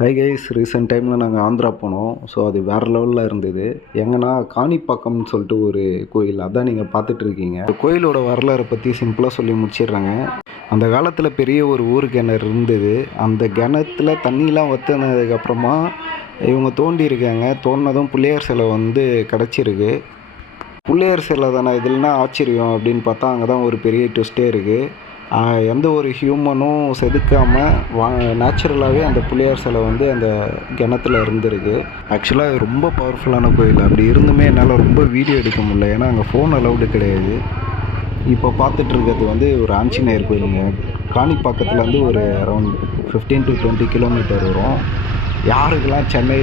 Hi guys, recent டைமில் நாங்கள் ஆந்திரா போனோம். ஸோ அது வேறு லெவலில் இருந்தது. எங்கன்னா காணிப்பாக்கம்னு சொல்லிட்டு ஒரு கோயில், அதான் நீங்கள் பார்த்துட்ருக்கீங்க. இந்த கோயிலோட வரலாறை பற்றி சிம்பிளாக சொல்லி முடிச்சிடுறாங்க. அந்த காலத்தில் பெரிய ஒரு ஊர் கிணறு இருந்தது. அந்த கிணத்துல தண்ணிலாம் வற்றினதுக்கப்புறமா இவங்க தோண்டியிருக்காங்க. தோண்டினதும் பிள்ளையார் சிலை கிடச்சிருக்கு. பிள்ளையார் சிலை தானே இதுலனா ஆச்சரியம் அப்படின்னு பார்த்தா அங்கே தான் ஒரு பெரிய ட்விஸ்ட்டே இருக்குது. எந்த ஒரு ஹியூமனும் செதுக்காமல் நேச்சுரலாகவே அந்த பிள்ளையார் சிலை அந்த கிணத்துல இருந்திருக்கு. ஆக்சுவலாக அது ரொம்ப பவர்ஃபுல்லான கோயில். அப்படி இருந்துமே என்னால் ரொம்ப வீடியோ எடுக்க முடியல, ஏன்னா அங்கே ஃபோன் அலௌடு கிடையாது. இப்போ பார்த்துட்ருக்கிறது ஒரு ஆஞ்சநேயர் கோயிலுங்க. காணிப்பாக்கத்துலேருந்து ஒரு அரௌண்ட் 15 to 20 கிலோமீட்டர் வரும். யாருக்கெல்லாம் சென்னை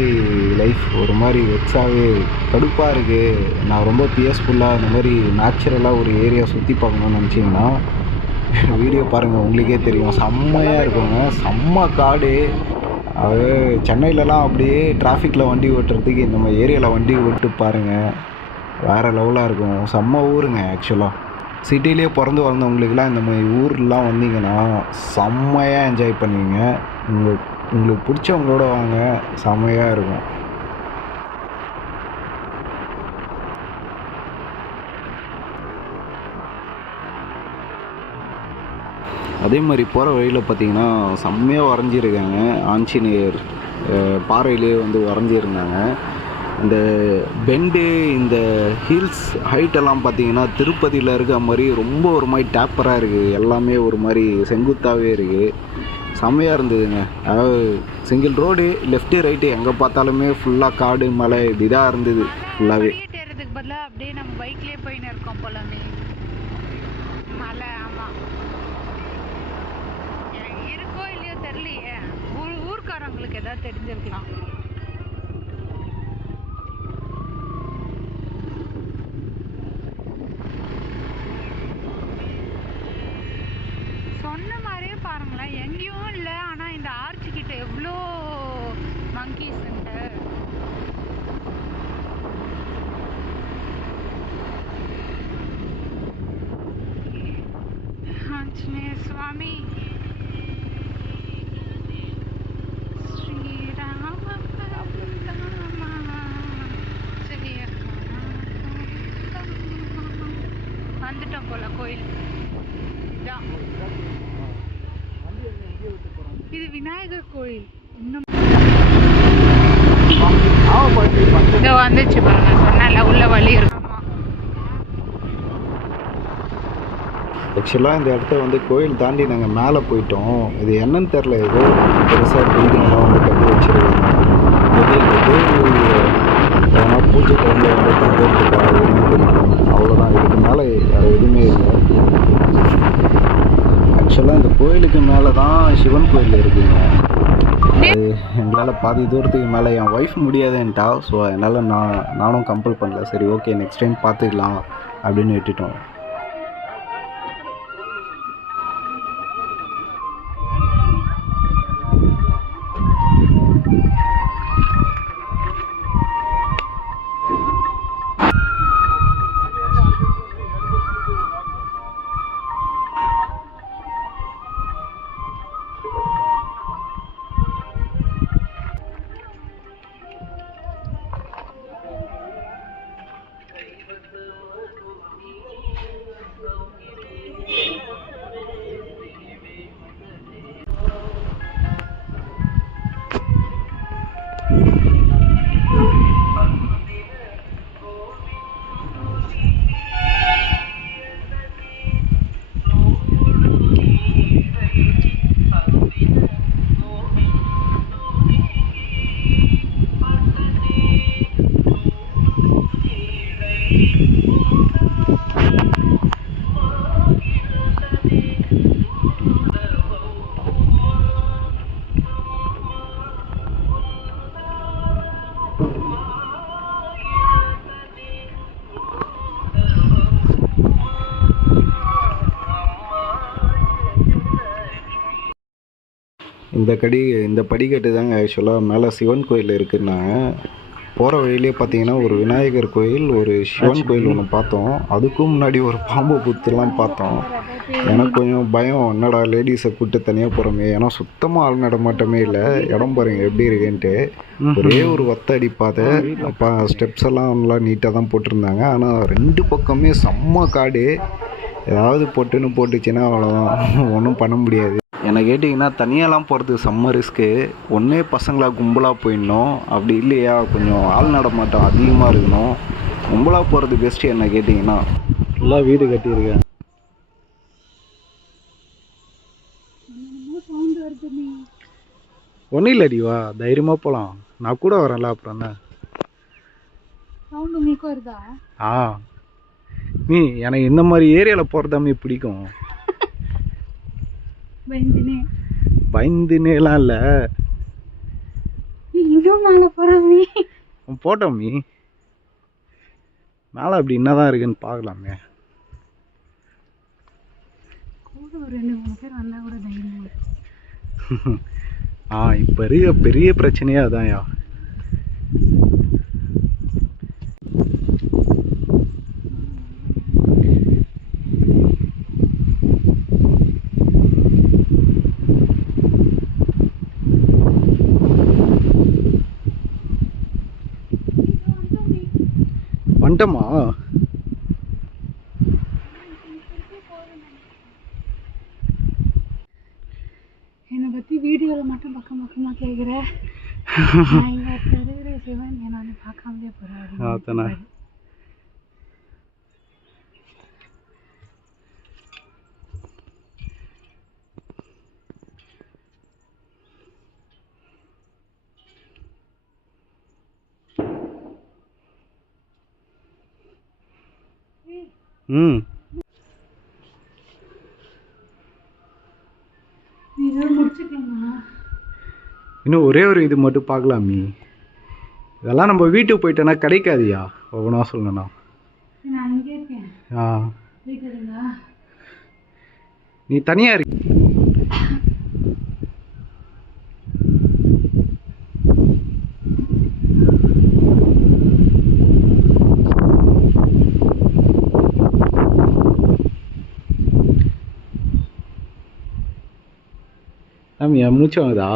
லைஃப் ஒரு மாதிரி வெக்ஸாகவே கடுப்பாக இருக்குது, நான் ரொம்ப பீஸ்ஃபுல்லாக இந்த மாதிரி நேச்சுரலாக ஒரு ஏரியா சுற்றி பார்க்கணுன்னு நினச்சிங்கன்னா வீடியோ பாருங்கள், உங்களுக்கே தெரியும். செம்மையாக இருக்குங்க, செம்ம காடு. அது சென்னையிலலாம் அப்படியே டிராஃபிக்கில் வண்டி ஓட்டுறதுக்கு இந்த மாதிரி ஏரியாவில் வண்டி ஓட்டு பாருங்கள், வேறு லெவலாக இருக்கும். செம்ம ஊருங்க. ஆக்சுவலாக சிட்டிலே பிறந்து வளர்ந்தவங்களுக்குலாம் இந்த மாதிரி ஊர்லாம் வந்தீங்கன்னா செம்மையாக என்ஜாய் பண்ணுவீங்க. உங்களுக்கு பிடிச்சவங்களோட வாங்க, செம்மையாக இருக்கும். அதே மாதிரி போகிற வழியில் பார்த்தீங்கன்னா செம்மையாக வரைஞ்சிருக்காங்க. ஆஞ்சநேயர் பாறையிலே வரைஞ்சிருந்தாங்க. இந்த பெண்டு, இந்த ஹில்ஸ் ஹைட்டெல்லாம் பார்த்தீங்கன்னா திருப்பதியில் இருக்க மாதிரி ரொம்ப ஒரு மாதிரி டேப்பராக இருக்குது. எல்லாமே ஒரு மாதிரி செங்குத்தாகவே இருக்குது. செம்மையாக இருந்ததுங்க. அதாவது சிங்கிள் ரோடு, லெஃப்ட்டு ரைட்டு எங்கே பார்த்தாலுமே ஃபுல்லாக காடு மலை இப்படிதான் இருந்தது ஃபுல்லாகவே. பதிலாக அப்படியே நம்ம பைக்லேயே போயின்னு இருக்கோம் போலாமே. மலை, ஆமாம், இருக்கோ இல்லையோ தெரியலையே. ஊர்க்காரங்களுக்கு எதாவது தெரிஞ்சிருக்கலாம். சொன்ன மாதிரியே பாருங்களேன், எங்கேயும் இல்லை. ஆனால் இந்த ஆர்ச்சி கிட்ட எவ்வளோ மங்கீஸ் உண்டு. ஆஞ்சநேய சுவாமி, வந்துட்டோம் போல கோயில். இது விநாயகர் கோயில். இன்னும் வந்துச்சு பாருங்க, சொன்னால உள்ள வழி இருக்கு. ஆக்சுவலாக இந்த இடத்த கோயில் தாண்டி நாங்கள் மேலே போயிட்டோம். இது என்னன்னு தெரில, ஏதோ பெருசாக பில்டிங்லாம் கட்டி வச்சுருக்காங்க. இந்த கோயில் ஏன்னா பூஜை டைமில் தங்குறதுக்கா எதுவுமே தெரியும், அவ்வளோதான். இதுக்கு மேலே வேறு எதுவுமே இல்லை. ஆக்சுவலாக இந்த கோயிலுக்கு மேலே தான் சிவன் கோயில் இருக்குதுங்க. அது எங்களால் பாதி தூரத்துக்கு மேலே என் ஒய்ஃப் முடியாதுன்ட்டா. ஸோ அதனால் நானும் கம்பல் பண்ணல. சரி, ஓகே, நெக்ஸ்ட் டைம் பார்த்துக்கலாம் அப்படின்னு விட்டுட்டோம். இந்த படிக்கட்டு தாங்க ஆக்சுவலாக மேலே சிவன் கோயில் இருக்குன்னாங்க. போகிற வழியிலே பார்த்தீங்கன்னா ஒரு விநாயகர் கோயில், ஒரு சிவன் கோயில் ஒன்று பார்த்தோம். அதுக்கும் முன்னாடி ஒரு பாம்பு புத்துலாம் பார்த்தோம். எனக்கு கொஞ்சம் பயம், என்னடா லேடிஸை கூப்பிட்டு தனியாக போகிறோமே, ஏன்னா சுத்தமாக ஆள் நடமாட்டமே இல்லை. இடம் பாருங்க எப்படி இருக்குன்ட்டு. ஒரே ஒரு ஒத்த அடிப்பாதை, அப்போ ஸ்டெப்ஸ் எல்லாம் நல்லா நீட்டாக தான் போட்டிருந்தாங்க. ஆனால் 2 பக்கமே செம்ம காடு. ஏதாவது போட்டுச்சுன்னா அவ்வளோதான், ஒன்றும் பண்ண முடியாது. என்னை கேட்டிங்கன்னா தனியாலாம் போகிறதுக்கு செம்ம ரிஸ்க்கு. ஒன்றே பசங்களாக கும்பலாக போயிடணும், அப்படி இல்லையா கொஞ்சம் ஆள் நடமாட்டம் அதிகமாக இருக்கணும். கும்பலாக போகிறது பெஸ்ட்டு என்ன கேட்டிங்கன்னா. ஃபுல்லாக வீடு கட்டியிருக்கேன். ஒன்றும் இல்லடி, வா தைரியமாக போகலாம். நான் கூட வரேன்ல, அப்புறம் என்ன. சவுண்ட் உங்களுக்கு வருதா? ஆ நீ எனக்கு இந்த மாதிரி ஏரியாவில் போகிறதாமே பிடிக்கும். பயந்துனேலாம் இல்லை, இன்னும் மேலே போகிறாமே. போட்டோம் மீ மேலே அப்படி என்னதான் இருக்குன்னு பார்க்கலாமே. கூட ஒரு 2-3 பேர் வந்தால் கூட தைரியம். இப்போ இருக்க பெரிய பிரச்சனையே அதான்யா. வந்துட்டோமா? என்னை பற்றி வீடியோவில் மட்டும் பக்கமாக கேட்குறேன். இங்கே இருக்கிற சிவன் என்னை வந்து பார்க்காமலே போகிறாரு. இன்னும் ஒரே ஒரு இது மட்டும் பார்க்கலாமே. இதெல்லாம் நம்ம வீட்டுக்கு போயிட்டோன்னா கிடைக்காதியா, ஒவ்வொன்றா சொல்லணும்னா. நீ தனியாக இருக்கு. என் மூச்சு வாங்குதா?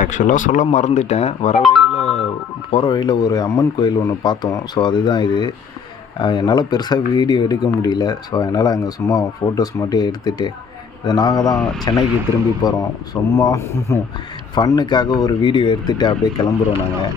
ஆக்சுவலாக சொல்ல மறந்துட்டேன். போகிற வழியில் ஒரு அம்மன் கோயில் ஒன்று பார்த்தோம். ஸோ அதுதான் இது. என்னால் பெருசாக வீடியோ எடுக்க முடியல. ஸோ அதனால் அங்கே சும்மா ஃபோட்டோஸ் மட்டும் எடுத்துகிட்டு இதை நாங்கள் தான் சென்னைக்கு திரும்பி போகிறோம். சும்மா ஃபன்னுக்காக ஒரு வீடியோ எடுத்துகிட்டு அப்படியே கிளம்புறோம் நாங்கள்.